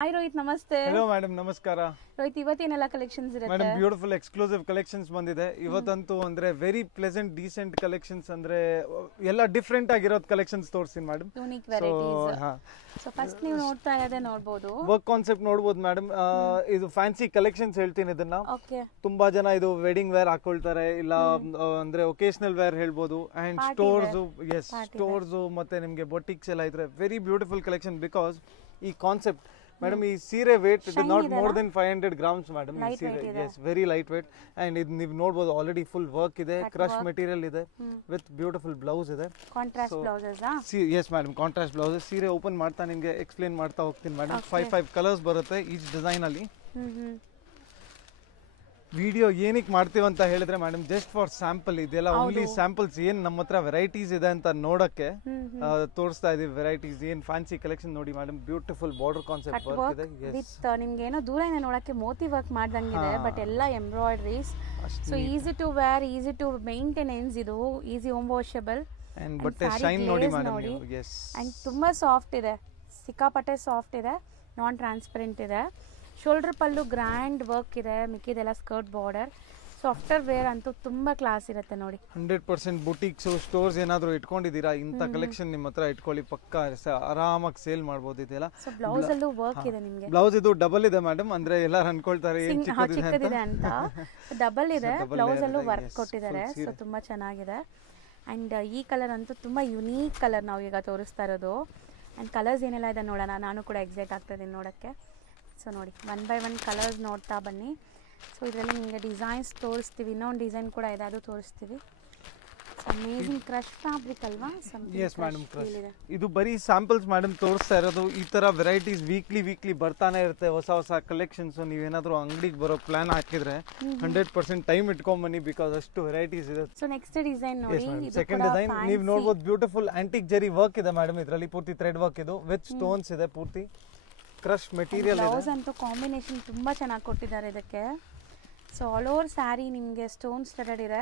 Hi Rohit, namaste. Hello madam, namaskara. Rohit, ಇವತ್ತೇನೆಲ್ಲ collections ಇರುತ್ತೆ? Madam, beautiful exclusive collections ಬಂದಿದೆ. ಇವತ್ತಂತೂ ಅಂದ್ರೆ ವೆರಿ ಪ್ಲೆಸೆಂಟ್ ಡೀಸೆಂಟ್ ಕಲೆಕ್ಷನ್ಸ್ ಅಂದ್ರೆ ಎಲ್ಲ ಡಿಫರೆಂಟ್ ಆಗಿರೋದು ಕಲೆಕ್ಷನ್ಸ್ ತೋರಿಸ್ತೀನಿ madam. Unique varieties. So first ನೀವು ನೋಡ್ತಾ ಇರೋದೇ ನೋಡಬಹುದು. ವರ್ಕ್ ಕಾನ್ಸೆಪ್ಟ್ ನೋಡಬಹುದು madam. ಇದು ಫ್ಯಾನ್ಸಿ ಕಲೆಕ್ಷನ್ಸ್ ಹೇಳ್ತೀನಿ ಇದನ್ನ. ಓಕೆ. ತುಂಬಾ ಜನ ಇದು ವೆಡ್ಡಿಂಗ್ ವೇರ್ ಹಾಕೊಳ್ತಾರೆ ಇಲ್ಲ ಅಂದ್ರೆ ಒಕೇಶನಲ್ ವೇರ್ ಹೇಳ್ಬೋದು ಅಂಡ್ ಸ್ಟೋರ್ಸ್ ಮತ್ತೆ ನಿಮಗೆ ಬೊಟಿಕ್ಸ್ ಎಲ್ಲ ಇದ್ರೆ ವೆರಿ ಬ್ಯೂಟಿಫುಲ್ ಕಲೆಕ್ಷನ್ ಬಿಕಾಸ್ ಈ ಕಾನ್ಸೆಪ್ಟ್ ಮೇಡಮ್ ಈ ಸೀರೆ weight it not more than 500 grams madam ಈ ಸೀರೆ is very light weight and ಇದು ನೀವು ನೋಡಬಹುದು ಆಲ್ರೆಡಿ ಫುಲ್ ವರ್ಕ್ ಇದೆ ಕ್ರಶ್ ಮೆಟೀರಿಯಲ್ ಇದೆ ವಿತ್ ಬ್ಯೂಟಿಫುಲ್ ಬ್ಲೌಸ್ ಇದೆ contrast blouses yes madam contrast blouses ಸೀರೆ ಓಪನ್ ಮಾಡ್ತಾ ನಿಮಗೆ ಎಕ್ಸ್ಪ್ಲೇನ್ ಮಾಡ್ತಾ ಹೋಗ್ತೀನಿ ಮೇಡಮ್ 5 ಕಲರ್ಸ್ ಬರುತ್ತೆ ಈಚ್ ಡಿಸೈನ್ ಅಲ್ಲಿ ವಿಡಿಯೋ ಏನಕ್ಕೆ ಮಾಡ್ತೀವಿ ಅಂತ ಹೇಳಿದ್ರೆ ಮೇಡಮ್ ಜಸ್ಟ್ ಫಾರ್ ಸ್ಯಾಂಪಲ್ ಇದೆಲ್ಲ ಓನ್ಲಿ ಸ್ಯಾಂಪಲ್ಸ್ ಏನ್ ನಮ್ಮ ಹತ್ರ ವೆರೈಟೀಸ್ ಇದೆ ಅಂತ ನೋಡಕ್ಕೆ ತೋರಿಸ್ತಾ ಇದೀವಿ ವೆರೈಟೀಸ್ ಏನ್ ಫ್ಯಾನ್ಸಿ ಕಲೆಕ್ಷನ್ ನೋಡಿ madam beautiful border concept work ಇದೆ ವಿತ್ ನಿಮ್ಗೆ ಏನೋ ದೂರದಿಂದ ನೋಡಕ್ಕೆ ಮೋತಿ ವರ್ಕ್ ಮಾಡ್ದಂಗಿದೆ ಬಟ್ ಎಲ್ಲ embroideries so easy to wear easy to maintenance ಇದು ಈಸಿ ಹೋಮ್ ವಾಷಬಲ್ ಅಂಡ್ ಬಟ್ಟೆ ಶೈನ್ ನೋಡಿ ಮೇಡಮ್ ಎಸ್ ಅಂಡ್ ತುಂಬಾ ಸಾಫ್ಟ್ ಇದೆ ಸಿಕ್ಕಾಪಟ್ಟೆ ಸಾಫ್ಟ್ ಇದೆ ನಾನ್ ಟ್ರಾನ್ಸ್ಪರೆಂಟ್ ಇದೆ ಶೋಲ್ಡರ್ ಪಲ್ಲು ಗ್ರ್ಯಾಂಡ್ ವರ್ಕ್ ಇದೆ ಮಿಕ್ಕಿದೆಲ್ಲ ಸ್ಕರ್ಟ್ ಬಾರ್ಡರ್ ಸಾಫ್ಟ್ವೇರ್ ವೇರ್ ಅಂತೂ ತುಂಬಾ ಕ್ಲಾಸ್ ಇರುತ್ತೆ ನೋಡಿ 100% ಬುಟಿಕ್ಸ್ ಸ್ಟೋರ್ಸ್ ಏನಾದ್ರು ಇಟ್ಕೊಂಡಿದ್ದೀರಾ ಇಂತ ಕಲೆಕ್ಷನ್ ನಿಮ್ಮ ಹತ್ರ ಇಟ್ಕೊಳ್ಳಿ ಪಕ್ಕಾ ಆರಾಮಾಗಿ ಸೇಲ್ ಮಾಡಬಹುದು ಇದೆಲ್ಲ ಸೊ ಬ್ಲೌಸ್ ಅಲ್ಲೂ ವರ್ಕ್ ಇದೆ ನಿಮಗೆ ಬ್ಲೌಸ್ ಇದು ಡಬಲ್ ಇದೆ ಮೇಡಮ್ ಅಂದ್ರೆ ಎಲ್ಲರೂ ಅನ್ಕೊಳ್ತಾರೆ ಏನ್ ಚಿಕ್ಕದಿದೆ ಅಂತ ಡಬಲ್ ಇದೆ ಬ್ಲೌಸ್ ಅಲ್ಲೂ ವರ್ಕ್ ಕೊಟ್ಟಿದ್ದಾರೆ ಸೊ ತುಂಬಾ ಚೆನ್ನಾಗಿದೆ ಅಂಡ್ ಈ ಕಲರ್ ಅಂತೂ ತುಂಬಾ ಯುನೀಕ್ ಕಲರ್ ನಾವು ಈಗ ತೋರಿಸ್ತಾ ಇರೋದು ಅಂಡ್ ಕಲರ್ಸ್ ಏನೆಲ್ಲ ಇದೆ ನೋಡೋಣ ನಾನು ಕೂಡ ಎಕ್ಸೈಟ್ ಆಗ್ತಾ ಇದ್ದೀನಿ ನೋಡಕ್ಕೆ ಸೊ ನೋಡಿ 1 by 1 ಕಲರ್ಸ್ ನೋಡ್ತಾ ಬನ್ನಿ ಸೊ ಇದರಲ್ಲಿ ನಿಮಗೆ ಡಿಸೈನ್ಸ್ ತೋರಿಸ್ತೀವಿ ಇನ್ನೊಂದು ಡಿಸೈನ್ ಕೂಡ ಇದೆ ಅದು ತೋರಿಸ್ತೀವಿ ಅಮೇಜಿಂಗ್ ಕ್ರಶ್ ಫ್ಯಾಬ್ರಿಕ್ ಅಲ್ವಾ ಎಸ್ ಮೇಡಮ್ ಕ್ರಶ್ ಇದು ಬರೀ ಸ್ಯಾಂಪಲ್ಸ್ ಮೇಡಮ್ ತೋರಿಸ್ತಾ ಇರೋದು ಈ ತರ ವೆರೈಟೀಸ್ ವೀಕ್ಲಿ ಬರ್ತಾನೆ ಇರುತ್ತೆ ಹೊಸ ಕಲೆಕ್ಷನ್ಸ್ ನೀವೇನಾದ್ರೂ ಅಂಗಡಿಗೆ ಬರೋ ಪ್ಲಾನ್ ಹಾಕಿದ್ರೆ 100% ಟೈಮ್ ಇಟ್ಕೊಂಡ್ ಬನ್ನಿ ಬಿಕಾಸ್ ಅಷ್ಟು ವೆರೈಟೀಸ್ ಇದೆ ಸೊ ನೆಕ್ಸ್ಟ್ ಡಿಸೈನ್ ನೋಡಿ ಸೆಕೆಂಡ್ ಡಿಸೈನ್ ನೀವು ನೋಡಬಹುದು ಬ್ಯೂಟಿಫುಲ್ ಆಂಟಿಕ್ ಜರಿ ವರ್ಕ್ ಇದೆ ಮೇಡಮ್ ಇದರಲ್ಲಿ ಪೂರ್ತಿ ಥ್ರೆಡ್ ವರ್ಕ್ ಇದು ವಿತ್ ಸ್ಟೋನ್ಸ್ ಇದೆ ಪೂರ್ತಿ ಕ್ರಶ್ ಮೆಟೀರಿಯಲ್ ಇದೆ ಬ್ಲೌಸ್ ಅಂತೂ ಕಾಂಬಿನೇಷನ್ ತುಂಬಾ ಚೆನ್ನಾಗಿ ಕೊಟ್ಟಿದ್ದಾರೆ ಇದಕ್ಕೆ ಸೊ ಆಲ್ ಓವರ್ ಸ್ಯಾರಿ ನಿಮಗೆ ಸ್ಟೋನ್ ಸ್ಟಡೆಡ್ ಇದೆ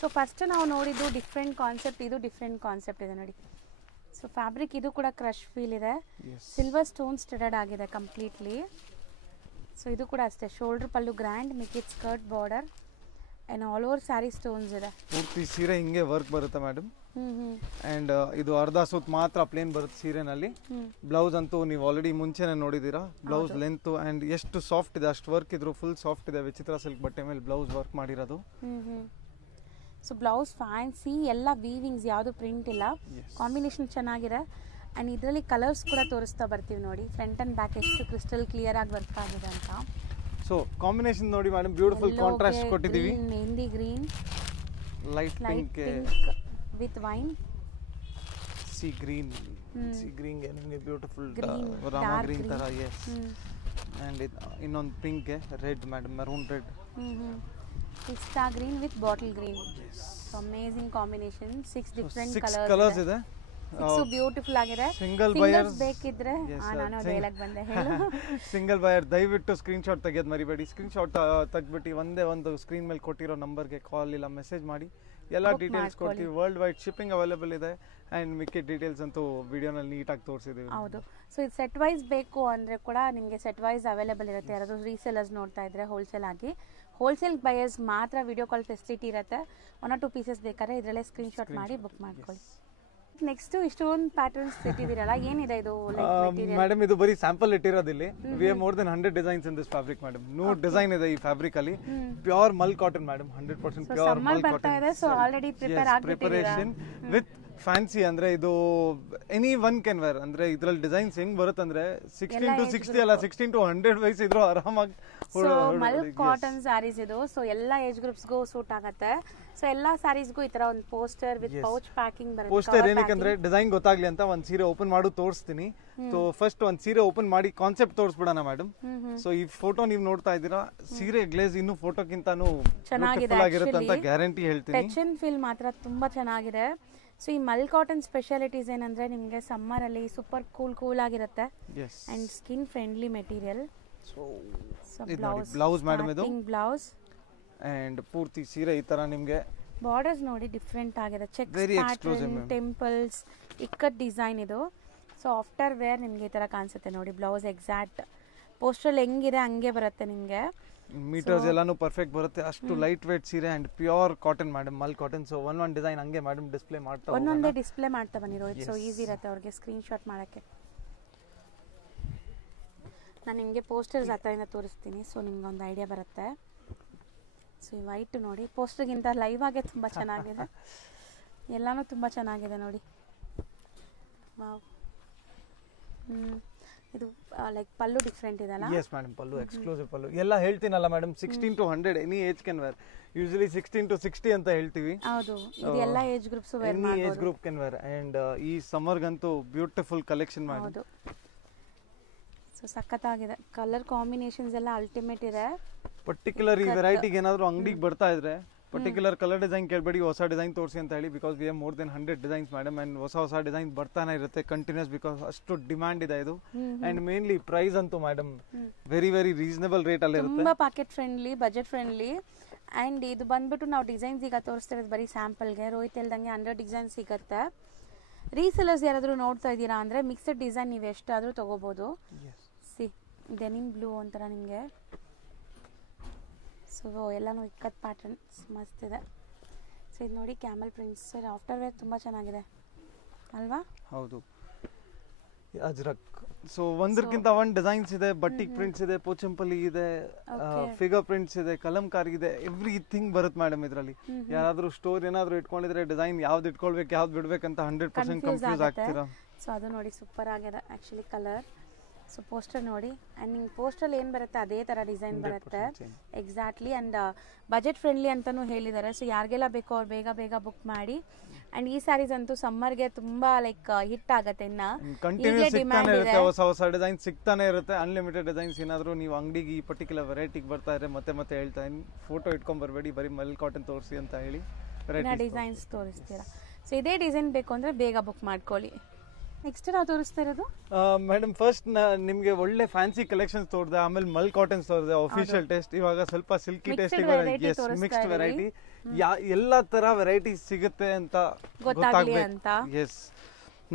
ಸೊ ಫಸ್ಟ್ ನಾವು ನೋಡಿದ್ದು ಡಿಫ್ರೆಂಟ್ ಕಾನ್ಸೆಪ್ಟ್ ಇದು ಡಿಫ್ರೆಂಟ್ ಕಾನ್ಸೆಪ್ಟ್ ಇದೆ ನೋಡಿ ಸೊ ಫ್ಯಾಬ್ರಿಕ್ ಇದು ಕೂಡ ಕ್ರಶ್ ಫೀಲ್ ಇದೆ ಸಿಲ್ವರ್ ಸ್ಟೋನ್ ಸ್ಟಡೆಡ್ ಆಗಿದೆ ಕಂಪ್ಲೀಟ್ಲಿ ಸೊ ಇದು ಕೂಡ ಅಷ್ಟೇ ಶೋಲ್ಡರ್ ಪಲ್ಲು ಗ್ರ್ಯಾಂಡ್ ಮಿಕ್ಕಿಡ್ skirt border and all over sari stones ಇದೆ ಪೂರ್ತಿ ಸೀರೆ ಹಿಂಗೆ ವರ್ಕ್ ಬರುತ್ತೆ ಮೇಡಮ್ ಅಂಡ್ ಇದು ಅರ್ಧ ಸುತ್ ಮಾತ್ರ ಪ್ಲೇನ್ ಬರುತ್ತೆ ಸೀರೆನಲ್ಲಿ ಬ್ಲೌಸ್ ಅಂತೂ ನೀವು ಆಲ್ರೆಡಿ ಮುಂಚೆನೆ ನೋಡಿದೀರಾ ಬ್ಲೌಸ್ ಲೆಂತ್ ಅಂಡ್ ಎಷ್ಟು ಸಾಫ್ಟ್ ಇದೆ ಅಷ್ಟು ವರ್ಕ್ ಇದ್ರು ಫುಲ್ ಸಾಫ್ಟ್ ಇದೆ ವಿಚಿತ್ರ ಸಿಲ್ಕ್ ಬಟ್ಟೆ ಮೇಲೆ ಬ್ಲೌಸ್ ವರ್ಕ್ ಮಾಡಿರೋದು ಸೊ ಬ್ಲೌಸ್ ಫ್ಯಾನ್ಸಿ ಎಲ್ಲ ವೀವಿಂಗ್ಸ್ ಯಾವುದು ಪ್ರಿಂಟ್ ಇಲ್ಲ ಕಾಂಬಿನೇಷನ್ ಚೆನ್ನಾಗಿದೆ ಅಂಡ್ ಇದರಲ್ಲಿ ಕಲರ್ಸ್ ಕೂಡ ತೋರಿಸ್ತಾ ಬರ್ತೀವಿ ನೋಡಿ ಫ್ರಂಟ್ ಅಂಡ್ ಬ್ಯಾಕ್ ಎಷ್ಟು ಕ್ರಿಸ್ಟಲ್ ಕ್ಲಿಯರ್ ಆಗಿ ವರ್ಕ್ ಆಗಿದೆ ಅಂತ ಸೊ ಕಾಂಬಿನೇಷನ್ ನೋಡಿ ಮೇಡಮ್ ಬ್ಯೂಟಿಫುಲ್ ಕಾಂಟ್ರಾಸ್ಟ್ ಕೊಟ್ಟಿದ್ದೀವಿ mehndi green light pink with wine sea green ಗೆ ನಿಮಗೆ ಬ್ಯೂಟಿಫುಲ್ ರಾಮ ಗ್ರೀನ್ ತರ yes and ಇನ್ನೊಂದು pink red madam maroon red pista green with bottle green so amazing combination 6 different colours ಇದೆ so beautiful ಆಗಿದೆ single buyer ಬೇಕಿದ್ರೆ ನಾನು dialogue ಬಂದೆ ಹೇಳು ಸಿಂಗಲ್ ಬಯರ್ ದಯವಿಟ್ಟು ಸ್ಕ್ರೀನ್ ಶಾಟ್ ತೆಗೆಯೋದು ಮರಿಬೇಡಿ ಸ್ಕ್ರೀನ್ ಶಾಟ್ ತೆಗೆದ್ಬಿಟ್ಟು ಒಂದೇ ಒಂದು ಸ್ಕ್ರೀನ್ ಮೇಲೆ ಕೊಟ್ಟಿರೋ ನಂಬರ್ಗೆ ಕಾಲ್ ಇಲ್ಲ ಮೆಸೇಜ್ ಮಾಡಿ ಎಲ್ಲ ಡೀಟೇಲ್ಸ್ ಕೊಡ್ತೀವಿ ವರ್ಲ್ಡ್ ವೈಡ್ ಶಿಪ್ಪಿಂಗ್ ಅವೈಲೇಬಲ್ ಇದೆ ಅಂಡ್ ಮಿಕ್ಕಿ ಡೀಟೇಲ್ಸ್ ಅಂತೂ ವಿಡಿಯೋನಲ್ಲಿ ನೀಟಾಗಿ ತೋರಿಸಿದ್ದೀವಿ ಹೌದು ಸೊ ಇದು ಸೆಟ್ ವೈಸ್ ಬೇಕು ಅಂದರೆ ಕೂಡ ನಿಮಗೆ ಸೆಟ್ ವೈಸ್ ಅವೈಲೇಬಲ್ ಇರುತ್ತೆ ಯಾರಾದರೂ ರೀಸೇಲರ್ಸ್ ನೋಡ್ತಾ ಇದ್ರೆ ಹೋಲ್ಸೇಲ್ ಆಗಿ ಹೋಲ್ಸೇಲ್ ಬಯರ್ಸ್ ಮಾತ್ರ ವಿಡಿಯೋ ಕಾಲ್ ಫೆಸಿಲಿಟಿ ಇರುತ್ತೆ 1 or 2 ಪೀಸಸ್ ಬೇಕಾದ್ರೆ ಇದರಲ್ಲೇ ಸ್ಕ್ರೀನ್ ಶಾಟ್ ಮಾಡಿ ಬುಕ್ ಮಾಡ್ಕೊಳ್ಳಿ ನೆಕ್ಸ್ಟ್ ಇಷ್ಟೊಂದು ಪ್ಯಾಟರ್ನ್ಸ್ ಇಟ್ಟಿದ್ದೀರಲ್ಲ ಏನಿದೆ ಇದು ಮೇಡಮ್ ಇದು ಬರೀ ಸ್ಯಾಂಪಲ್ ಇಟ್ಟಿರೋದಿಲ್ಲಿ we have more than 100 designs in this fabric madam 100 design ಇದೆ ಈ ಫ್ಯಾಬ್ರಿಕ್ ಅಲ್ಲಿ pure mul cotton madam 100% pure mul cotton so already preparation with fancy ಅಂದ್ರೆ ಇದು ಎನಿ ಒನ್ ಕ್ಯಾನ್ ವೇರ್ ಅಂದ್ರೆ ಇದ್ರಲ್ಲಿ ಡಿಸೈನ್ಸ್ ಹೆಂಗ್ ಬರುತ್ತೆ ಅಂದ್ರೆ 16 to 60 ಅಲ್ಲ 16 to 100 ವಯಸ್ಸು ಇದ್ರು ಆರಾಮಾಗಿ ಮಲ್ ಕಾಟನ್ ಸ್ಯಾರೀಸ್ ಇದು ಸೊ ಎಲ್ಲ ಏಜ್ ಗ್ರೂಪ್ಸ್ಗೂ ಸೂಟ್ ಆಗುತ್ತೆ ಸೊ ಎಲ್ಲಾ ಸ್ಯಾರೀಸ್ಗೂ ಈ ತರ ಒಂದು ಪೋಸ್ಟರ್ ವಿತ್ ಪೌಚ್ ಪ್ಯಾಕಿಂಗ್ ಬರುತ್ತೆ ಪೋಸ್ಟರ್ ಏನಕ್ಕೆ ಡಿಸೈನ್ ಗೊತ್ತಾಗ್ಲಿ ಅಂತ ಒಂದ್ ಸೀರೆ ಓಪನ್ ಮಾಡು ತೋರಿಸ್ತೀನಿ ಸೊ ಫಸ್ಟ್ ಒಂದ್ ಸೀರೆ ಓಪನ್ ಮಾಡಿ ಕಾನ್ಸೆಪ್ಟ್ ತೋರಿಸ್ಬಿಡೋಣ ಮೇಡಮ್ ಸೊ ಈ ಫೋಟೋ ನೀವು ನೋಡ್ತಾ ಇದ್ದೀರಾ ಸೀರೆ ಗ್ಲೇಸ್ ಇನ್ನು ಫೋಟೋಕ್ಕಿಂತಾನು ಚೆನ್ನಾಗಿರುತ್ತೆ ಅಂತ ಗ್ಯಾರಂಟಿ ಹೇಳ್ತೀನಿ ಟಚ್ ಅಂಡ್ ಫೀಲ್ ಮಾತ್ರ ತುಂಬಾ ಚೆನ್ನಾಗಿದೆ ಸೊ ಈ ಮಲ್ ಕಾಟನ್ ಸ್ಪೆಷಾಲಿಟೀಸ್ ಏನಂದ್ರೆ ನಿಮಗೆ ಸಮ್ಮರ್ ಅಲ್ಲಿ ಸೂಪರ್ ಕೂಲ್ ಆಗಿರುತ್ತೆ and skin friendly material so blouse madam ಇದು ಬ್ಲೌಸ್ ಅಂಡ್ ಪೂರ್ತಿ ಸೀರೆ ಈ ತರ ನಿಮಗೆ ಬಾರ್ಡರ್ಸ್ ನೋಡಿ ಡಿಫರೆಂಟ್ ಆಗಿದೆ check pattern temples ikat design ಇದು ಸೊ ಆಫ್ಟರ್ ವೇರ್ ನಿಮಗೆ ಈ ತರ ಕಾಣಿಸುತ್ತೆ ನೋಡಿ ಬ್ಲೌಸ್ ಎಕ್ಸಾಕ್ಟ್ ಪೋಸ್ಟರ್ ಹೆಂಗಿದೆ ಹಂಗೆ ಬರುತ್ತೆ ನಿಮಗೆ. ಮೀಟರ್ಸ್ ಎಲ್ಲಾನು ಪರ್ಫೆಕ್ಟ್ ಬರುತ್ತೆ. ಅಷ್ಟು ಲೈಟ್ ವೇಟ್ ಸೀರೆ and pure cotton madam, mul cotton. So ಒಂದೊಂದು ಡಿಸೈನ್ ಹಂಗೆ ಮೇಡಮ್ ಡಿಸ್ಪ್ಲೇ ಮಾಡ್ತಾ ಒಂದೊಂದೇ ಡಿಸ್ಪ್ಲೇ ಮಾಡ್ತಾ ಬನ್ನಿ ರೋಹಿತ್. ಸೊ ಈಸಿ ಇರುತ್ತೆ ಅವ್ರಿಗೆ ಸ್ಕ್ರೀನ್ ಶಾಟ್ ಮಾಡೋಕ್ಕೆ. ನಾನು ನಿಮಗೆ ಪೋಸ್ಟರ್ಸ್ ಹತ್ರದಿಂದ ತೋರಿಸ್ತೀನಿ, ಸೊ ನಿಮ್ಗೊಂದು ಐಡಿಯಾ ಬರುತ್ತೆ. ಸೊ ಈ ವೈಟ್ ನೋಡಿ, ಪೋಸ್ಟರ್ಗಿಂತ ಲೈವ್ ಆಗೇ ತುಂಬ ಚೆನ್ನಾಗಿದೆ. ಎಲ್ಲನೂ ತುಂಬ ಚೆನ್ನಾಗಿದೆ ನೋಡಿ. ವಾವ್. ಇದು ಲೈಕ್ ಪಲ್ಲು ಡಿಫ್ರೆಂಟ್ ಇದೆಲ್ಲ. Yes madam, pallu exclusive pallu. ಎಲ್ಲ ಹೇಳ್ತೀನಲ್ಲ madam, 16 to 100 any age can wear. Usually 16 to 60 ಅಂತ ಹೇಳ್ತೀವಿ. ಹೌದು, ಇದು ಎಲ್ಲ ಏಜ್ ಗ್ರೂಪ್ಸ್ ವೇರ್ ಮಾಡ್ಬೋದು. Any age group can wear. And ಈ ಸಮ್ಮರ್ ಗಂತೂ ಬ್ಯೂಟಿಫುಲ್ ಕಲೆಕ್ಷನ್ ಮಾಡಿ. ಹೌದು, ಸೊ ಸಖತ್ತಾಗಿದೆ. ಕಲರ್ ಕಾಂಬಿನೇಷನ್ಸ್ ಎಲ್ಲ ಅಲ್ಟಿಮೇಟ್ ಇದೆ. ಪರ್ಟಿಕ್ಯುಲರ್ ಈ ವೆರೈಟಿಗೆ ಏನಾದರೂ ಅಂಗಡಿಗೆ ಬರ್ತಾ ಇದ್ರೆ ಪರ್ಟಿಕ್ಯುಲರ್ ಕಲರ್ ಡಿಸೈನ್ ಕೇಳಬೇಡಿ, ಹೊಸ ಡಿಸೈನ್ ತೋರಿಸಿ ಅಂತ ಹೇಳಿ. Because we have more than 100 designs madam. And ಹೊಸ ಡಿಸೈನ್ ಬರ್ತಾನೆ ಇರುತ್ತೆ ಕಂಟಿನ್ಯೂಸ್, ಬಿಕಾಸ್ ಅಷ್ಟು ಡಿಮ್ಯಾಂಡ್ ಇದೆ ಇದು. ಆ್ಯಂಡ್ ಮೇನ್ಲಿ ಪ್ರೈಸ್ ಅಂತೂ madam very very reasonable rate ಅಲ್ಲಿ ಇರುತ್ತೆ. ತುಂಬ packet friendly, budget friendly. And ಇದು ಬಂದ್ಬಿಟ್ಟು ನಾವು ಡಿಸೈನ್ಸ್ ಈಗ ತೋರಿಸ್ತಿರೋದು ಬರೀ ಸ್ಯಾಂಪಲ್ಗೆ. ರೋಹಿತ್ ಹೇಳ್ದಂಗೆ 100 ಡಿಸೈನ್ ಸಿಗುತ್ತೆ. ರೀಸೆಲರ್ಸ್ ಯಾರಾದರೂ ನೋಡ್ತಾ ಇದ್ದೀರಾ ಅಂದರೆ ಮಿಕ್ಸಡ್ ಡಿಸೈನ್ ನೀವು ಎಷ್ಟಾದರೂ ತೊಗೋಬೋದು. ಸಿ ಡೆನಿಮ್ ಬ್ಲೂ ಒಂಥರ ನಿಮಗೆ. ಸೊ ಎಲ್ಲನೂ ಇಕ್ಕತ್ ಪ್ಯಾಟರ್ನ್ಸ್ ಮಸ್ತ್ ಇದೆ. ಸೊ ಇದು ನೋಡಿ camel prints. Sir after wear ತುಂಬ ಚೆನ್ನಾಗಿದೆ ಅಲ್ವಾ? ಹೌದು, ಅಜ್ರಕ್. ಸೊ ಒಂದಕ್ಕಿಂತ ಒಂದು ಡಿಸೈನ್ಸ್ ಇದೆ. ಬಟ್ಟಿಕ್ ಪ್ರಿಂಟ್ಸ್ ಇದೆ, ಪೋಚಂಪಲ್ಲಿ ಇದೆ, ಫಿಗರ್ ಪ್ರಿಂಟ್ಸ್ ಇದೆ, ಕಲಂಕಾರಿ ಇದೆ, ಎವ್ರಿಥಿಂಗ್ ಬರುತ್ತೆ ಮೇಡಮ್ ಇದರಲ್ಲಿ. ಯಾರಾದರೂ ಸ್ಟೋರ್ ಏನಾದರೂ ಇಟ್ಕೊಂಡಿದ್ರೆ ಡಿಸೈನ್ ಯಾವ್ದು ಇಟ್ಕೊಳ್ಬೇಕು ಯಾವ್ದು ಬಿಡ್ಬೇಕಂತ 100% ಕನ್ಫ್ಯೂಸ್ ಆಗ್ತೀರಾ. ಸೊ ಅದು ನೋಡಿ ಸೂಪರ್ ಆಗಿದೆ ಆ್ಯಕ್ಚುಲಿ ಕಲರ್. ಸೊ ಪೋಸ್ಟರ್ ನೋಡಿ, ಆ್ಯಂಡ್ ನಿಮ್ಗೆ ಪೋಸ್ಟರ್ ಏನು ಬರುತ್ತೆ ಅದೇ ಥರ ಡಿಸೈನ್ ಬರುತ್ತೆ ಎಕ್ಸಾಕ್ಟ್ಲಿ. ಆ್ಯಂಡ್ ಬಜೆಟ್ ಫ್ರೆಂಡ್ಲಿ ಅಂತಲೂ ಹೇಳಿದ್ದಾರೆ. ಸೊ ಯಾರಿಗೆಲ್ಲ ಬೇಕೋ ಅವ್ರು ಬೇಗ ಬೇಗ ಬುಕ್ ಮಾಡಿ. ಆ್ಯಂಡ್ ಈ ಸ್ಯಾರೀಸ್ ಅಂತೂ ಸಮ್ಮರ್ಗೆ ತುಂಬ ಲೈಕ್ ಹಿಟ್ ಆಗುತ್ತೆ. ಇನ್ನು ಕಂಟಿನ್ಯೂಸ್ ಸಿಗ್ತಾನೆ ಇರುತ್ತೆ, ಹೊಸ ಹೊಸ ಡಿಸೈನ್ ಸಿಗ್ತಾನೆ ಇರುತ್ತೆ. Unlimited designs. ಏನಾದರೂ ನೀವು ಅಂಗಡಿಗೆ ಈ ಪರ್ಟಿಕ್ಯುಲರ್ ವೆರೈಟಿಗೆ ಬರ್ತಾ ಇದ್ರೆ ಮತ್ತೆ ಮತ್ತೆ ಹೇಳ್ತಾ ಇದ್ದೀನಿ, ಫೋಟೋ ಇಟ್ಕೊಂಡ್ ಬರಬೇಡಿ, ಬರೀ ಮಲ್ ಕಾಟನ್ ತೋರಿಸಿ ಅಂತ ಹೇಳಿ ಡಿಸೈನ್ಸ್ ತೋರಿಸ್ತೀರಾ. ಸೊ ಇದೇ ಡಿಸೈನ್ ಬೇಕು ಅಂದರೆ ಬೇಗ ಬುಕ್ ಮಾಡ್ಕೊಳ್ಳಿ. ನೆಕ್ಸ್ಟ್ ನಾವು ತೋರಿಸ್ತಾ ಇರೋದು ಮೇಡಮ್ ಫಸ್ಟ್ ನಿಮಗೆ ಒಳ್ಳೆ ಫ್ಯಾನ್ಸಿ ಕಲೆಕ್ಷನ್ಸ್ ತೋರಿದೆ, ಆಮೇಲೆ ಮಲ್ ಕಾಟನ್ಸ್ ತೋರಿದೆ, ಅಫಿಷಿಯಲ್ ಟೆಸ್ಟ್. ಇವಾಗ ಸ್ವಲ್ಪ ಸಿಲ್ಕಿ ಟೆಸ್ಟ್, ಮಿಕ್ಸ್ಡ್ ವೆರೈಟಿ, ಎಲ್ಲ ತರ ವೆರೈಟೀಸ್ ಸಿಗುತ್ತೆ ಅಂತ ಗೊತ್ತಾಗಬೇಕು. ಎಸ್,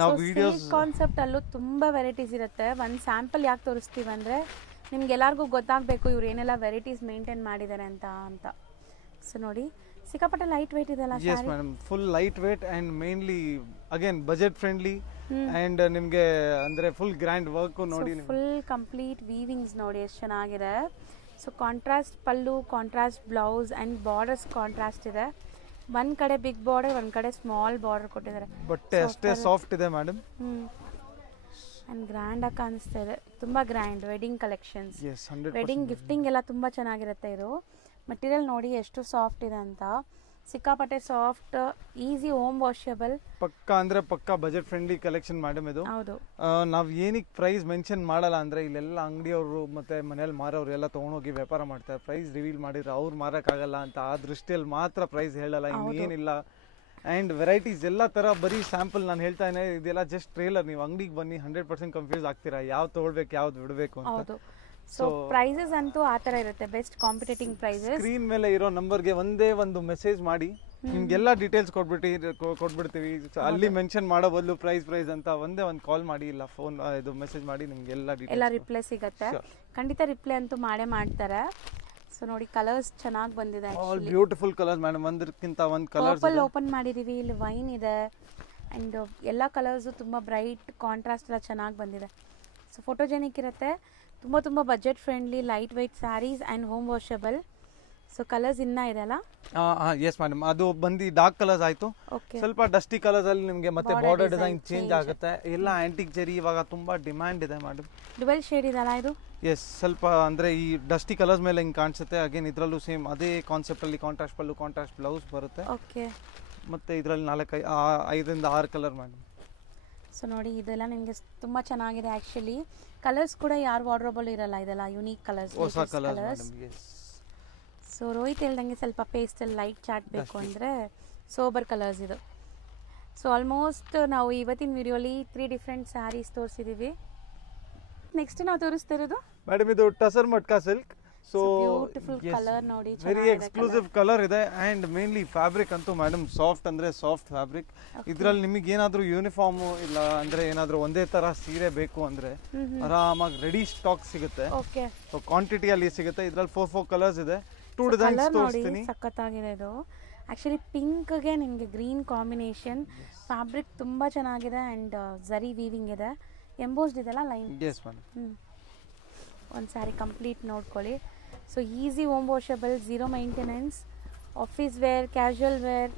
ನಾವು ವಿಡಿಯೋಸ್ ಕಾನ್ಸೆಪ್ಟ್ ಅಲ್ಲೂ ತುಂಬಾ ವೆರೈಟೀಸ್ ಇರುತ್ತೆ. ಒಂದು ಸ್ಯಾಂಪಲ್ ಯಾಕೆ ತೋರಿಸ್ತೀವಿ ಅಂದ್ರೆ ನಿಮ್ಗೆ ಎಲ್ಲರಿಗೂ ಗೊತ್ತಾಗಬೇಕು ಇವ್ರು ಏನೆಲ್ಲ ವೆರೈಟೀಸ್ ಮೇಂಟೈನ್ ಮಾಡಿದ್ದಾರೆ ಅಂತ. ಸೊ ನೋಡಿ ಸಿಕ್ಕಾಪಟ್ಟೆ ಲೈಟ್ ವೇಟ್ ಇದೆಲ್ಲ. Yes madam, full light weight and mainly again budget friendly. And ನಿಮಗೆ ಅಂದ್ರೆ ಫುಲ್ ಗ್ರ್ಯಾಂಡ್ ವರ್ಕ್ ನೋಡಿ, ಫುಲ್ ಕಂಪ್ಲೀಟ್ ವೀವಿಂಗ್ಸ್ ನೋಡಿ ಎಷ್ಟು ಚೆನ್ನಾಗಿದೆ. So contrast pallu, contrast blouse and borders contrast ಇದೆ. ಒಂದ್ ಕಡೆ ಬಿಗ್ ಬಾರ್ಡರ್, ಒಂದ್ ಕಡೆ ಸ್ಮಾಲ್ ಬಾರ್ಡರ್ ಕೊಟ್ಟಿದ್ದಾರೆ. ಬಟ್ಟೆ ಅಷ್ಟೇ ಸಾಫ್ಟ್ ಇದೆ ಮೇಡಮ್. ಅಂಡ್ ಗ್ರ್ಯಾಂಡ್ ಆಗಿ ಕಾಣಿಸ್ತಾ ಇದೆ, ತುಂಬಾ grand wedding collections, wedding gifting ಎಲ್ಲ ತುಂಬಾ ಚೆನ್ನಾಗಿರುತ್ತೆ. ಇದು ಮಟೀರಿಯಲ್ ನೋಡಿ ಎಷ್ಟು ಸಾಫ್ಟ್ ಇದೆ ಅಂತ, ಸಿಕ್ಕಾಪಟ್ಟೆ ಸಾಫ್ಟ್, ಈಸಿ ಹೋಮ್ ವಾಷಬಲ್, ಪಕ್ಕಾ ಅಂದ್ರೆ ಪಕ್ಕಾ ಬಜೆಟ್ ಫ್ರೆಂಡ್ಲಿ ಕಲೆಕ್ಷನ್ ಮೇಡಮ್ ಇದು. ಹೌದು, ನಾವ್ ಏನಕ್ಕೆ ಪ್ರೈಸ್ ಮೆನ್ಷನ್ ಮಾಡಲ್ಲ ಅಂದ್ರೆ ಇಲ್ಲೆಲ್ಲ ಅಂಗಡಿಯವರು ಮತ್ತೆ ಮನೇಲಿ ಮಾರೋರು ಎಲ್ಲ ತಗೊಂಡೋಗಿ ವ್ಯಾಪಾರ ಮಾಡ್ತಾರೆ. ಪ್ರೈಸ್ ರಿವೀಲ್ ಮಾಡಿದ್ರೆ ಅವ್ರು ಮಾರಕ್ಕಾಗಲ್ಲ ಅಂತ ಆ ದೃಷ್ಟಿಯಲ್ಲಿ ಮಾತ್ರ ಪ್ರೈಸ್ ಹೇಳಲ್ಲ, ಇನ್ನೇನಿಲ್ಲ. ಅಂಡ್ ವೆರೈಟೀಸ್ ಎಲ್ಲ ತರ ಬರೀ ಸ್ಯಾಂಪಲ್ ನಾನು ಹೇಳ್ತಾ ಇದ್ದೇನೆ, ಇದೆಲ್ಲ ಜಸ್ಟ್ ಟ್ರೇಲರ್. ನೀವು ಅಂಗಡಿಗೆ ಬನ್ನಿ 100% ಕನ್ಫ್ಯೂಸ್ ಆಗ್ತೀರಾ ಯಾವ್ದು ತಗೊಳ್ಬೇಕು ಯಾವ್ದು ಬಿಡಬೇಕು ಅಂತ. ಸೊ ಪ್ರೈಸಸ್ ಅಂತೂ ಆ ತರ ಇರುತ್ತೆ, ಬೆಸ್ಟ್ ಕಾಂಪಿಟೇಟಿಂಗ್ ಪ್ರೈಸಸ್. ಸ್ಕ್ರೀನ್ ಮೇಲೆ ಇರೋ ನಂಬರ್ಗೆ ಒಂದೇ ಒಂದು ಮೆಸೇಜ್ ಮಾಡಿ, ನಿಮ್ಗೆಲ್ಲ ಡೀಟೇಲ್ಸ್ ಕೊಟ್ಬಿಡ್ತೀವಿ. ಅಲ್ಲಿ ಮೆನ್ಷನ್ ಮಾಡೋ ಬದಲು ಪ್ರೈಸ್ ಅಂತ ಒಂದೇ ಒಂದು ಕಾಲ್ ಮಾಡಿ, ಇಲ್ಲ ಫೋನ್ ಇದು ಮೆಸೇಜ್ ಮಾಡಿ, ನಿಮ್ಗೆ ಎಲ್ಲ ರಿಪ್ಲೈ ಸಿಗುತ್ತೆ. ಖಂಡಿತ ರಿಪ್ಲೈ ಅಂತೂ ಮಾಡೇ ಮಾಡ್ತಾರೆ. ಸೊ ನೋಡಿ ಕಲರ್ಸ್ ಚೆನ್ನಾಗಿ ಬಂದಿದೆ, ಆಲ್ ಬ್ಯೂಟಿಫುಲ್ ಕಲರ್ಸ್ ಮೇಡಮ್. ಒಂದಕ್ಕಿಂತ ಒಂದು ಕಲರ್ ಪರ್ಪಲ್ ಓಪನ್ ಮಾಡಿದೀವಿ, ಇಲ್ಲಿ ವೈನ್ ಇದೆ ಅಂಡ್ ಎಲ್ಲ ಕಲರ್ಸ್ ತುಂಬಾ ಬ್ರೈಟ್ ಕಾಂಟ್ರಾಸ್ಟ್ ಎಲ್ಲ ಚೆನ್ನಾಗಿ ಬಂದಿದೆ. ಸೊ ಫೋಟೋಜೆನಿಕ್ ಇರುತ್ತೆ, ತುಂಬ budget friendly light weight saris and home washable. So colours ಇನ್ನ ಇದೆಲ್ಲ. ಎಸ್ ಮೇಡಮ್, ಅದು ಬಂದು ಡಾರ್ಕ್ ಕಲರ್ಸ್ ಆಯ್ತು. ಸ್ವಲ್ಪ ಡಸ್ಟಿ ಕಲರ್ಸ್ ಅಲ್ಲಿ ನಿಮಗೆ ಮತ್ತೆ ಬಾರ್ಡರ್ ಡಿಸೈನ್ ಚೇಂಜ್ ಆಗುತ್ತೆ. ಎಲ್ಲ ಆಂಟಿಕ್ ಜೆರಿ ಇವಾಗ ತುಂಬಾ ಡಿಮ್ಯಾಂಡ್ ಇದೆ ಮೇಡಮ್. ಡುವೆಲ್ ಶೇಡ್ ಇದೆಲ್ಲ ಇದು. ಎಸ್, ಸ್ವಲ್ಪ ಅಂದ್ರೆ ಈ ಡಸ್ಟಿ ಕಲರ್ಸ್ ಮೇಲೆ ಹಿಂಗೆ ಕಾಣಿಸುತ್ತೆ. ಅಗೇನ್ ಇದರಲ್ಲೂ ಸೇಮ್ ಅದೇ ಕಾನ್ಸೆಪ್ಟ್ ಅಲ್ಲಿ ಕಾಂಟ್ರಾಸ್ಟ್ ಪಲ್ಲು, ಕಾಂಟ್ರಾಸ್ಟ್ ಬ್ಲೌಸ್ ಬರುತ್ತೆ. ಓಕೆ, ಮತ್ತೆ ಇದರಲ್ಲಿ 5ರಿಂದ 6 ಕಲರ್ ಮೇಡಮ್. ಸೊ ನೋಡಿ ಇದೆಲ್ಲ ನಿಮಗೆ ತುಂಬಾ ಚೆನ್ನಾಗಿದೆ ಆಕ್ಚುಲಿ. ಕಲರ್ಸ್ ಕೂಡ ಯಾರು ವಾರ್ಡ್ರೋಬಲ್ ಇರಲ್ಲ, ಇದೆಲ್ಲ ಯುನೀಕ್ ಕಲರ್ಸ್, ಹೊಸ ಕಲರ್ಸ್. ಸೊ ರೋಹಿತ್ ಹೇಳ್ದಂಗೆ ಸ್ವಲ್ಪ ಪೇಸ್ಟಲ್ ಲೈಟ್ ಚಾಟ್ ಬೇಕು ಅಂದರೆ ಸೋಬರ್ ಕಲರ್ಸ್ ಇದು. ಸೊ ಆಲ್ಮೋಸ್ಟ್ ನಾವು ಇವತ್ತಿನ ವಿಡಿಯೋಲಿ 3 ಡಿಫ್ರೆಂಟ್ ಸ್ಯಾರೀಸ್ ತೋರಿಸಿದ್ದೀವಿ. ನೆಕ್ಸ್ಟ್ ನಾವು ತೋರಿಸ್ತಾ ಇರೋದು ಮೇಡಮ್ ಇದು ಟಸರ್ ಮಟ್ಕಾ ಸಿಲ್ಕ್. ಸೊ ಬ್ಯೂಟಿಫುಲ್ ಕಲರ್ ನೋಡಿ, ವೆರಿ ಎಕ್ಸ್ಕ್ಲೂಸಿವ್ ಕಲರ್ ಇದೆ. ಅಂಡ್ ಮೇನ್ಲಿ ಫ್ಯಾಬ್ರಿಕ್ ಅಂತೂ ಮೇಡಮ್ ಸಾಫ್ಟ್ ಅಂದ್ರೆ ಸಾಫ್ಟ್ ಫ್ಯಾಬ್ರಿಕ್. ಇದ್ರಲ್ಲಿ ನಿಮಗೆ ಏನಾದ್ರೂ ಯೂನಿಫಾರ್ಮ್ ಇಲ್ಲ ಅಂದ್ರೆ ಏನಾದ್ರೂ ಒಂದೇ ತರ ಸೀರೆ ಬೇಕು ಅಂದ್ರೆ ಆರಾಮಾಗಿ ರೆಡಿ ಸ್ಟಾಕ್ ಸಿಗುತ್ತೆ. ಸೊ ಕ್ವಾಂಟಿಟಿಯಲ್ಲಿ ಸಿಗುತ್ತೆ. ಇದ್ರಲ್ಲಿ 4 ಕಲರ್ಸ್ ಇದೆ. 2 ಡಿಸೈನ್ಸ್ ತೋರಿಸ್ತೀನಿ. ಸಖತ್ತಾಗಿದೆ ಇದು. ಆಕ್ಚುಲಿ ಪಿಂಕ್ಗೆ ನಿಮಗೆ ಗ್ರೀನ್ ಕಾಂಬಿನೇಷನ್. ಫ್ಯಾಬ್ರಿಕ್ ತುಂಬಾ ಚೆನ್ನಾಗಿದೆ ಅಂಡ್ ಝರಿ ವೀವಿಂಗ್ ಇದೆ. ಎಂಬೋಸ್ಡ್ ಇದೆಲ್ಲ ಲೈನ್. Yes madam. ಒಂದು ಸ್ಯಾರಿ ಕಂಪ್ಲೀಟ್ ನೋಡ್ಕೊಳ್ಳಿ. So easy home washable, 0 maintenance, office wear, casual wear.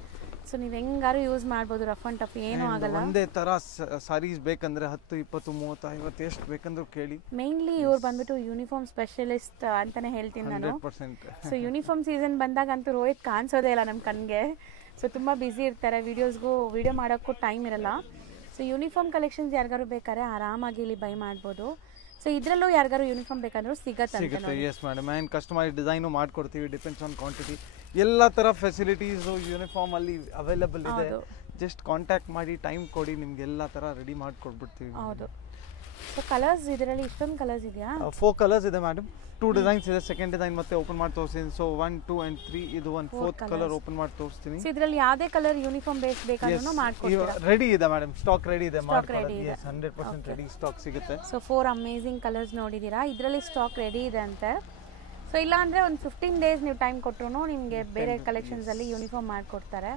So ನೀವು ಹೆಂಗಾರು ಯೂಸ್ ಮಾಡ್ಬೋದು, ರಫ್ ಅಂಡ್ ಟಫ್ ಏನೂ ಆಗಲ್ಲ. ಒಂದೇ ತರ ಸಾರೀಸ್ ಬೇಕಂದ್ರೆ 10, 20, 30, 50 ಎಷ್ಟು ಬೇಕಂದ್ರೂ ಕೇಳಿ. ಮೇನ್ಲಿ ಇವ್ರು ಬಂದ್ಬಿಟ್ಟು ಯೂನಿಫಾರ್ಮ್ ಸ್ಪೆಷಲಿಸ್ಟ್ ಅಂತಾನೆ ಹೇಳ್ತೀನಿ ನಾನು. 100%. ಸೊ ಯೂನಿಫಾರ್ಮ್ ಸೀಸನ್ ಬಂದಾಗಂತೂ ರೋಹಿತ್ ಕಾಣಿಸೋದೇ ಇಲ್ಲ ನಮ್ಮ ಕಣ್ಣಿಗೆ. ಸೊ ತುಂಬ ಬ್ಯುಸಿ ಇರ್ತಾರೆ, ವಿಡಿಯೋ ಮಾಡೋಕ್ಕೂ ಟೈಮ್ ಇರಲ್ಲ. ಸೊ ಯೂನಿಫಾರ್ಮ್ ಕಲೆಕ್ಷನ್ಸ್ ಯಾರಿಗಾರು ಬೇಕಾದ್ರೆ ಆರಾಮಾಗಿ ಇಲ್ಲಿ ಬೈ ಮಾಡ್ಬೋದು. ಸೊ ಇದರಲ್ಲೂ ಯಾರಿಗಾರು ಯೂನಿಫಾರ್ಮ್ ಬೇಕಂದ್ರೂ ಸಿಗುತ್ತೆ. Yes madam. And customise design ಮಾಡ್ಕೊಡ್ತೀವಿ, ಡಿಪೆಂಡ್ಸ್ ಆನ್ ಕ್ವಾಂಟಿಟಿ. ಎಲ್ಲ ಥರ ಫೆಸಿಲಿಟೀಸು ಯೂನಿಫಾರ್ಮ್ ಅಲ್ಲಿ ಅವೈಲಬಲ್ ಇದೆ. ಜಸ್ಟ್ ಕಾಂಟ್ಯಾಕ್ಟ್ ಮಾಡಿ, ಟೈಮ್ ಕೊಡಿ, ನಿಮ್ಗೆ ಎಲ್ಲ ಥರ ರೆಡಿ ಮಾಡಿಕೊಡ್ಬಿಡ್ತೀವಿ. ಹೌದು. ಸೊ ಕಲರ್ಸ್ ಇದರಲ್ಲಿ ಇಷ್ಟೊಂದು ಕಲರ್ಸ್ ಇದೆಯಾ? 4 ಕಲರ್ಸ್ ಇದೆ ಮೇಡಮ್. 2 ಡಿಸೈನ್ಸ್ ಇದೆ. ಸೆಕೆಂಡ್ ಡಿಸೈನ್ ಮತ್ತೆ ಓಪನ್ ಮಾಡಿ ತೋರಿಸ್ತೀನಿ. ಸೊ 1, 2 and 3 ಇದು ಒಂದು 4th ಕಲರ್ ಓಪನ್ ಮಾಡಿ ತೋರಿಸ್ತೀನಿ. ಸೊ ಇದರಲ್ಲಿ ಯಾವುದೇ ಕಲರ್ ಯೂನಿಫಾರ್ಮ್ ಬೇಸ್ ಬೇಕಾದ್ರೂ ಮಾಡ್ಕೊಡ್ತೀರಾ? ರೆಡಿ ಇದೆ ಮೇಡಮ್, ಸ್ಟಾಕ್ ರೆಡಿ ಇದೆ. ಎಸ್ 100% ರೆಡಿ ಸ್ಟಾಕ್ ಸಿಗುತ್ತೆ. ಸೊ 4 ಅಮೇಜಿಂಗ್ ಕಲರ್ಸ್ ನೋಡಿದೀರಾ. ಇದರಲ್ಲಿ ಸ್ಟಾಕ್ ರೆಡಿ ಇದೆ ಅಂತೆ. ಸೊ ಇಲ್ಲ ಅಂದ್ರೆ ಒಂದು 15 days ನೀವು ಟೈಮ್ ಕೊಟ್ಟರು ನಿಮಗೆ ಬೇರೆ ಕಲೆಕ್ಷನ್ಸ್ ಅಲ್ಲಿ ಯೂನಿಫಾರ್ಮ್ ಮಾಡ್ಕೊಡ್ತಾರೆ.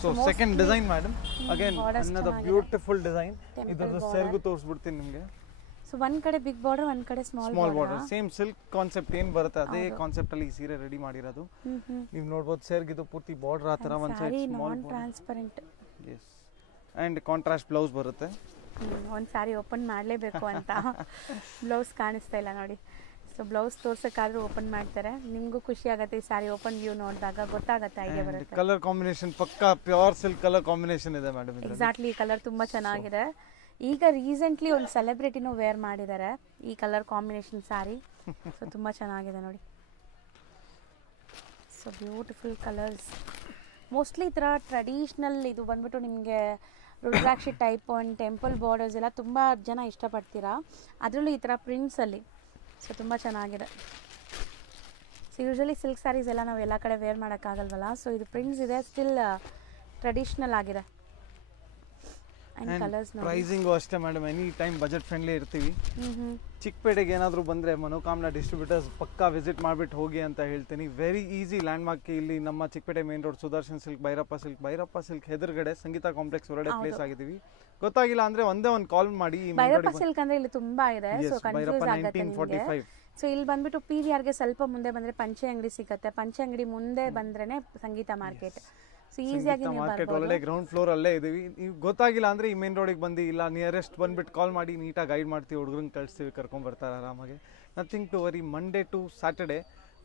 So second design madam, again another beautiful design. ಇದರ ಸೆರ್ಗು ತೋರಿಸ್ಬಿಡ್ತೀನಿ ನಿಮಗೆ. ಸೊ ಒಂದ್ ಕಡೆ ಬಿಗ್ ಬಾರ್ಡರ್, ಒಂದ್ ಕಡೆ small border. Same silk concept ಏನ್ ಬರುತ್ತೆ ಅದೇ ಕಾನ್ಸೆಪ್ಟ್ ಅಲ್ಲಿ ಈ ಸೀರೆ ರೆಡಿ ಮಾಡಿರೋದು. ನೀವು ನೋಡಬಹುದು ಸೆರ್ಗಿದು ಪೂರ್ತಿ ಬಾರ್ಡರ್ ಆ ತರ ಒಂದ್ side small transparent. Yes. And contrast blouse ಬರುತ್ತೆ. ಒಂದ್ ಸಾರಿ ಓಪನ್ ಮಾಡಲೇಬೇಕು ಅಂತ ಬ್ಲೌಸ್ ಕಾಣಿಸ್ತಾ ಇಲ್ಲ ನೋಡಿ. ಸೊ ಬ್ಲೌಸ್ ತೋರ್ಸಕ್ಕಾದ್ರೂ ಓಪನ್ ಮಾಡ್ತಾರೆ. ನಿಮಗೂ ಖುಷಿ ಆಗುತ್ತೆ ಈ ಸಾರಿ ಓಪನ್ ವ್ಯೂ ನೋಡಿದಾಗ ಗೊತ್ತಾಗುತ್ತೆ, ಐಡಿಯಾ ಬರುತ್ತೆ. ಕಲರ್ ಕಾಂಬಿನೇಷನ್ ಪಕ್ಕಾ ಪ್ಯೂರ್ ಸಿಲ್ಕ್ ಕಲರ್ ಕಾಂಬಿನೇಷನ್ ಇದೆ ಮೇಡಮ್. ಎಕ್ಸಾಕ್ಟ್ಲಿ, ಕಲರ್ ತುಂಬಾ ಚೆನ್ನಾಗಿದೆ. ಈಗ ರೀಸೆಂಟ್ಲಿ ಒಂದು ಸೆಲೆಬ್ರಿಟಿನೂ ವೇರ್ ಮಾಡಿದ್ದಾರೆ ಈ ಕಲರ್ ಕಾಂಬಿನೇಷನ್ ಸಾರಿ. ಸೊ ತುಂಬಾ ಚೆನ್ನಾಗಿದೆ ನೋಡಿ. So beautiful colours. ಮೋಸ್ಟ್ಲಿ ಈ ಥರ ಟ್ರೆಡಿಷ್ನಲ್ ಇದು ಬಂದ್ಬಿಟ್ಟು ನಿಮಗೆ ರುದ್ರಾಕ್ಷಿ ಟೈಪ್ ಆ್ಯಂಡ್ ಟೆಂಪಲ್ ಬಾರ್ಡರ್ಸ್ ಎಲ್ಲ ತುಂಬ ಜನ ಇಷ್ಟಪಡ್ತೀರಾ. ಅದರಲ್ಲೂ ಈ ಥರ ಪ್ರಿಂಟ್ಸಲ್ಲಿ. ಸೊ ತುಂಬ ಚೆನ್ನಾಗಿದೆ. ಸೊ ಯೂಶ್ವಲಿ ಸಿಲ್ಕ್ ಸ್ಯಾರೀಸ್ ಎಲ್ಲ ನಾವು ಎಲ್ಲ ಕಡೆ ವೇರ್ ಮಾಡೋಕ್ಕಾಗಲ್ವಲ್ಲ. ಸೊ ಇದು ಪ್ರಿಂಟ್ಸ್ ಇದೆ, ಸ್ಟಿಲ್ ಟ್ರೆಡಿಷ್ನಲ್ ಆಗಿದೆ. ಪ್ರೈಸಿಂಗು ಅಷ್ಟೇ madam, any time budget friendly ಇರ್ತೀವಿ. ಚಿಕ್ಕಪೇಟೆಗೆ ಏನಾದರೂ ಬಂದರೆ ಮನೋಕಾಮನಾ ಡಿಸ್ಟ್ರಿಬ್ಯೂಟರ್ಸ್ ಪಕ್ಕಾ ವಿಸಿಟ್ ಮಾಡಿಬಿಟ್ಟು ಹೋಗಿ ಅಂತ ಹೇಳ್ತೀನಿ. ವೆರಿ ಈಸಿ ಲ್ಯಾಂಡ್ ಮಾರ್ಕ್ ಇಲ್ಲಿ ನಮ್ಮ Chickpete main road Sudarshan silk, Bhairappa silk ಎದುರುಗಡೆ ಸಂಗೀತ ಕಾಂಪ್ಲೆಕ್ಸ್ ಹೊರಗಡೆ ಪ್ಲೇಸ್ ಆಗಿದ್ದೀವಿ. ಗೊತ್ತಾಗಿಲ್ಲ ಅಂದ್ರೆ ಒಂದೇ ಒಂದು ಕಾಲ್ ಮಾಡಿ. ಭೈರಪ್ಪ ಸಿಲ್ಕ್ ಅಂದ್ರೆ ಇಲ್ಲಿ ತುಂಬಾ ಇದೆ. ಸೊ ಕನ್ಫ್ಯೂಸ್ ಆಗುತ್ತೆ ನಿಮಗೆ. ಸೊ ಇಲ್ಲಿ ಬಂದ್ಬಿಟ್ಟು PVR ಗೆ ಸ್ವಲ್ಪ ಮುಂದೆ ಬಂದ್ರೆ ಪಂಚೆ ಅಂಗಡಿ ಸಿಗುತ್ತೆ. ಪಂಚೆ ಅಂಗಡಿ ಮುಂದೆ ಬಂದ್ರೇನೆ ಸಂಗೀತ ಮಾರ್ಕೆಟ್. ಸೊ ಈಸಿಯಾಗಿ ನೀವು ಮಾರ್ಕೆಟ್ ಒಳಗಡೆ ಗ್ರೌಂಡ್ ಫ್ಲೋರ್ ಅಲ್ಲೇ ಇದೀವಿ. ನೀವು ಗೊತ್ತಾಗಿಲ್ಲ ಅಂದ್ರೆ ಈ ಮೇನ್ ರೋಡಿಗೆ ಬಂದು ಇಲ್ಲ ನಿಯರೆಸ್ಟ್ ಬಂದ್ಬಿಟ್ಟು ಕಾಲ್ ಮಾಡಿ, ನೀಟಾಗಿ ಗೈಡ್ ಮಾಡ್ತೀವಿ, ಹುಡುಗರನ್ನ ಕಳಿಸ್ತೀವಿ, ಕರ್ಕೊಂಡ್ ಬರ್ತಾರೆ ಆರಾಮಾಗಿ. Nothing to worry. Monday to Saturday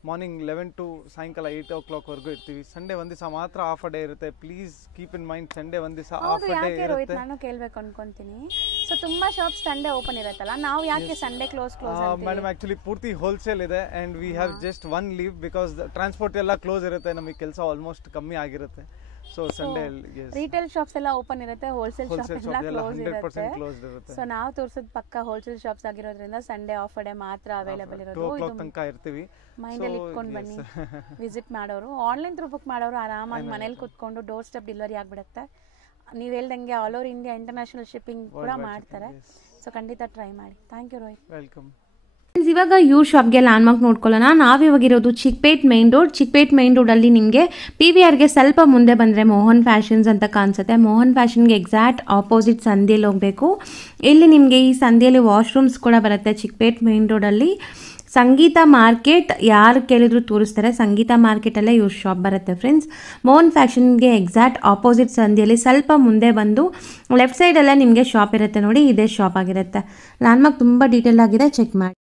morning 11 to ಸಾಯಂಕಾಲ 8 o'clock ವರೆಗೂ ಇರ್ತೀವಿ. ಸಂಡೇ ಒಂದ್ ದಿವಸ ಮಾತ್ರ ಆಫ್ ಡೇ ಇರುತ್ತೆ. Please keep in mind, Sunday ಒಂದ್ ದಿವಸ ಆಫ್ ಡೇ ಇರುತ್ತೆ. ನಾನು ಕೇಳಬೇಕು ಅನ್ಕೊಂತೀನಿ. ಸೊ ತುಂಬಾ ಶಾಪ್ ಸಂಡೇ ಓಪನ್ ಇರುತ್ತಲ್ಲ, ನಾವು ಯಾಕೆ ಸಂಡೇ ಕ್ಲೋಸ್ ಮೇಡಮ್? ಆಕ್ಚುಲಿ ಪೂರ್ತಿ ಹೋಲ್ಸೇಲ್ ಇದೆ and we have just 1 leave because transport ಎಲ್ಲ ಕ್ಲೋಸ್ ಇರುತ್ತೆ. ನಮಗೆ ಕೆಲಸ ಆಲ್ಮೋಸ್ಟ್ ಕಮ್ಮಿ ಆಗಿರುತ್ತೆ. ಸೊ ಸಂಡೇ ರಿಟೇಲ್ ಶಾಪ್ಸ್ ಎಲ್ಲ ಓಪನ್ ಇರುತ್ತೆ, ಹೋಲ್ಸೇಲ್ ಶಾಪ್ ಎಲ್ಲ ಕ್ಲೋಸ್ ಇರುತ್ತೆ. ಸೊ ನಾವು ತೋರಿಸೋದು ಪಕ್ಕ ಹೋಲ್ಸೇಲ್ ಶಾಪ್ಸ್ ಆಗಿರೋದ್ರಿಂದ ಸಂಡೇ ಆಫ್ ಡೇ ಮಾತ್ರ ಅವೈಲೇಬಲ್ ಇರೋದು. 2 o'clock ತನಕ ಇರ್ತೀವಿ. ಮೈಂಡ್ ಅಲ್ಲಿ ಇಟ್ಕೊಂಡು ಬನ್ನಿ. ವಿಸಿಟ್ ಮಾಡೋರು, ಆನ್ಲೈನ್ ಥ್ರೂ ಬುಕ್ ಮಾಡೋರು ಆರಾಮಾಗಿ ಮನೇಲಿ ಕುತ್ಕೊಂಡು ಡೋರ್ ಸ್ಟೆಪ್ ಡೆಲಿವರಿ ಆಗಿಬಿಡುತ್ತೆ. ನೀವು ಹೇಳ್ದಂಗೆ all over India international shipping ಕೂಡ ಮಾಡ್ತಾರೆ. ಸೊ ಖಂಡಿತ ಟ್ರೈ ಮಾಡಿ. Thank you Rohit. ವೆಲ್ಕಮ್. ಇವಾಗ ಇವ್ರ ಶಾಪ್ಗೆ ಲ್ಯಾಂಡ್ಮಾರ್ಕ್ ನೋಡ್ಕೊಳ್ಳೋಣ. ನಾವಿವಾಗಿರೋದು Chickpet main road. Chickpet main ರೋಡಲ್ಲಿ ನಿಮಗೆ PVRಗೆ ಸ್ವಲ್ಪ ಮುಂದೆ ಬಂದರೆ ಮೋಹನ್ ಫ್ಯಾಷನ್ಸ್ ಅಂತ ಕಾಣಿಸುತ್ತೆ. ಮೋಹನ್ ಫ್ಯಾಷನ್ಗೆ ಎಕ್ಸಾಕ್ಟ್ ಆಪೋಸಿಟ್ ಸಂಧಿಯಲ್ಲಿ ಹೋಗಬೇಕು. ಇಲ್ಲಿ ನಿಮಗೆ ಈ ಸಂಧಿಯಲ್ಲಿ ವಾಶ್ರೂಮ್ಸ್ ಕೂಡ ಬರುತ್ತೆ. ಚಿಕ್ಕಪೇಟ್ ಮೈನ್ ರೋಡಲ್ಲಿ ಸಂಗೀತ ಮಾರ್ಕೆಟ್ ಯಾರು ಕೇಳಿದ್ರು ತೋರಿಸ್ತಾರೆ. ಸಂಗೀತ ಮಾರ್ಕೆಟಲ್ಲೇ ಇವ್ರ ಶಾಪ್ ಬರುತ್ತೆ ಫ್ರೆಂಡ್ಸ್. ಮೋಹನ್ ಫ್ಯಾಷನ್ಗೆ ಎಕ್ಸಾಕ್ಟ್ ಆಪೋಸಿಟ್ ಸಂಧಿಯಲ್ಲಿ ಸ್ವಲ್ಪ ಮುಂದೆ ಬಂದು ಲೆಫ್ಟ್ ಸೈಡಲ್ಲೇ ನಿಮಗೆ ಶಾಪ್ ಇರುತ್ತೆ ನೋಡಿ, ಇದೇ ಶಾಪ್ ಆಗಿರುತ್ತೆ. ಲ್ಯಾಂಡ್ಮಾರ್ಕ್ ತುಂಬ ಡೀಟೇಲ್ ಆಗಿದೆ, ಚೆಕ್ ಮಾಡಿ.